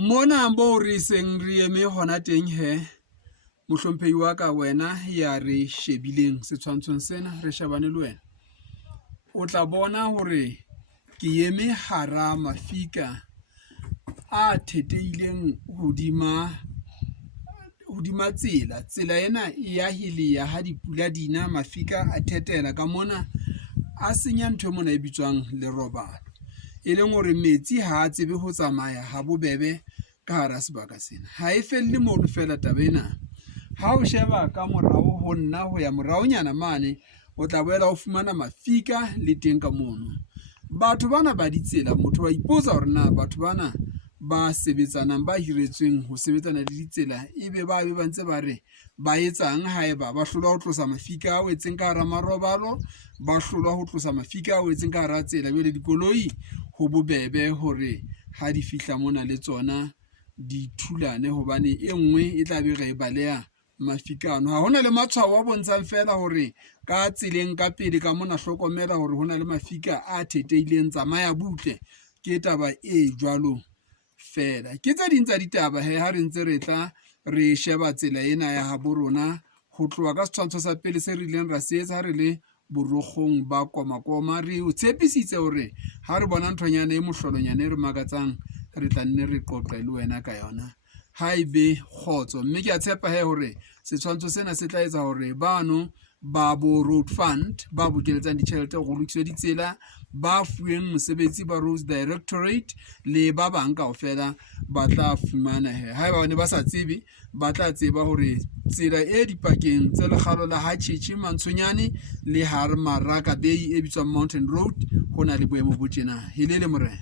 Mona bo re seng re eme hona teng he mohlomphehi wa ka, wena ya re shebileng setshwantshong sena re shebane le wena, o tla bona hore ke eme hara mafika a theteileng hodima tsela ena ya hileya ha dipula dina, mafika a thetela ka mona a senya ntho mona e bitswang lerobalo, e leng hore metsi ha a tsebe ho tsamaya ha bobebe ka hara sebaka sena. Ha e felle mono fela taba ena, ha o sheba ka morao ho nna ho ya moraonyana mane, o tla boela o fumana mafika le teng ka mono. Batho bana ba ditsela, motho wa ipotsa hore na batho bana ba sebetsanang, ba hiretsweng ho sebetsana le ditsela, ebe ba ntse ba re ba etsang haeba ba hlolwa ho tlosa mafika a wetseng ka hara marobalo, ba hlolwa ho tlosa mafika a wetseng ka hara tsela. Jwale dikoloi ho bobebe hore ha di fihla mona le tsona di thulane, hobane e nngwe e tla be re e baleha mafika ano. Ha hona le matshwao a bontshang fela hore ka tseleng ka pele ka mona, hlokomela hore hona le mafika a theteileng, tsamaya butle. Ke taba e jwalo fela. Ke tse ding tsa ditaba ha re ntse re tla re sheba tsela ena ya habo rona, ho tloha ka setshwantsho sa pele se re ileng ra se etsa ha re le borokgong ba komakoma. Re o tshepisitse hore ha re bona nthonyana e mohlolonyana e re makatsang, re tla nne re qoqe le wena ka yona. Ha ebe kgotso, mme ke a tshepa hore setshwantsho sena se tla etsa hore bano ba bo Road Fund ba bokeletsang ditjhelete ho lokiswa ditsela, ba fuweng mosebetsi ba Roads Directorate le ba bang kaofela ba tla fumana haeba ba ne ba sa tsebe, ba tla tseba hore tsela e dipakeng tse lekgalo la Hatcheche, Mantshonyane le Maraka Bay e bitswang Mountain Road, ho na le boemo bo tjena. Helele morena.